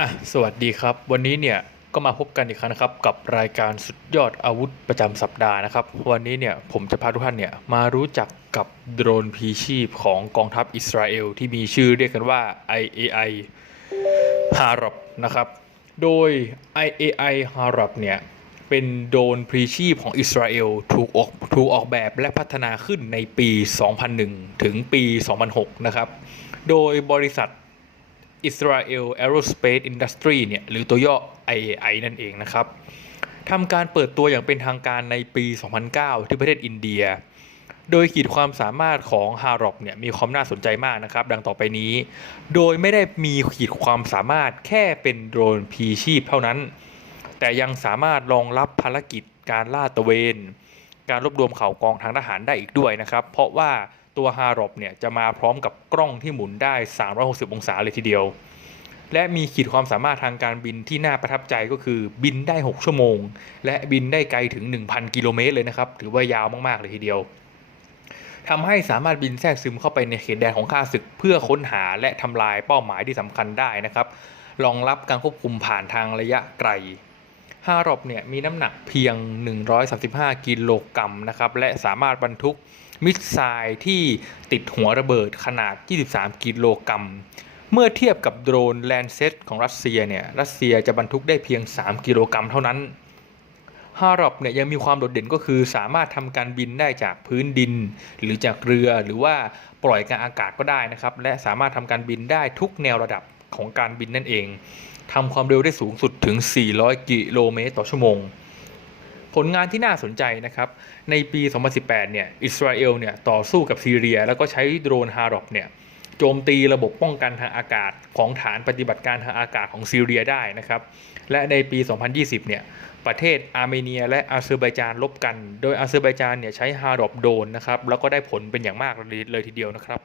อะสวัสดีครับ วันนี้เนี่ยก็มาพบกันอีกครั้งนะครับ กับรายการสุดยอดอาวุธประจำสัปดาห์นะครับ วันนี้เนี่ยผมจะพาทุกท่านเนี่ยมารู้จักกับโดรนพีชีพของกองทัพอิสราเอล ที่มีชื่อเรียกกันว่า IAI Harop นะครับ โดย IAI Harop เนี่ยเป็นโดรนพีชีพของอิสราเอลถูกออกถูกออกแบบและพัฒนาขึ้นในปี 2001 ถึงปี 2006 นะครับ โดยบริษัท Israel Aerospace Industry เนี่ยหรือตัวย่อ IAI นั่นเองนะครับทำการเปิดตัวอย่างเป็นทางการในปี 2009 ที่ประเทศอินเดีย โดยขีดความสามารถของ h a r o p เนี่ยมีความน่าสนใจมากนะครับ ดังต่อไปนี้ โดยไม่ได้มีขีดความสามารถแค่เป็นโดรนพีชีพเท่านั้น แต่ยังสามารถรองรับภารกิจการล่าตระเวน การรวบรวมข่าวกองทางทหารได้อีกด้วยนะครับ เพราะว่าตัวฮารอบเนี่ยจะมาพร้อมกับกล้องที่หมุนได้ 360 องศาเลยทีเดียว และมีขีดความสามารถทางการบินที่น่าประทับใจก็คือบินได้ 6 ชั่วโมง และบินได้ไกลถึง 1,000 กิโลเมตรเลยนะครับ ถือว่ายาวมาก ๆ เลยทีเดียวทำให้สามารถบินแทรกซึมเข้าไปในเขตแดนของข้าศึก เพื่อค้นหาและทำลายเป้าหมายที่สำคัญได้นะครับรองรับการควบคุมผ่านทางระยะไกล ฮารอบเนี่ยมีน้ำหนักเพียง 135 กิโลกรัมนะครับและสามารถบรรทุกมิสไซล์ที่ติดหัวระเบิดขนาด 23 กิโลกรัมเมื่อเทียบกับโดรนแลนเซตของรัสเซียเนี่ยรัสเซียจะบรรทุกได้เพียง 3 กิโลกรัมเท่านั้นฮารอบเนี่ยยังมีความโดดเด่นก็คือสามารถทำการบินได้จากพื้นดิน หรือจากเรือหรือว่าปล่อยกลางอากาศก็ได้นะครับ และสามารถทำการบินได้ทุกแนวระดับของการบินนั่นเอง ทำความเร็วได้สูงสุดถึง 400 กิโลเมตรต่อชั่วโมง ผลงานที่น่าสนใจนะครับ ในปี 2018 เนี่ย อิสราเอล เนี่ย ต่อสู้กับซีเรีย แล้วก็ใช้โดรนฮารอบเนี่ย โจมตีระบบป้องกันทางอากาศของฐานปฏิบัติการทางอากาศของซีเรียได้นะครับ และในปี 2020 เนี่ย ประเทศอาร์เมเนีย และอาเซอร์ไบจานลบกัน โดยอาเซอร์ไบจานเนี่ยใช้ฮารอบโดนนะครับ แล้วก็ได้ผลเป็นอย่างมากเลยทีเดียวนะครับ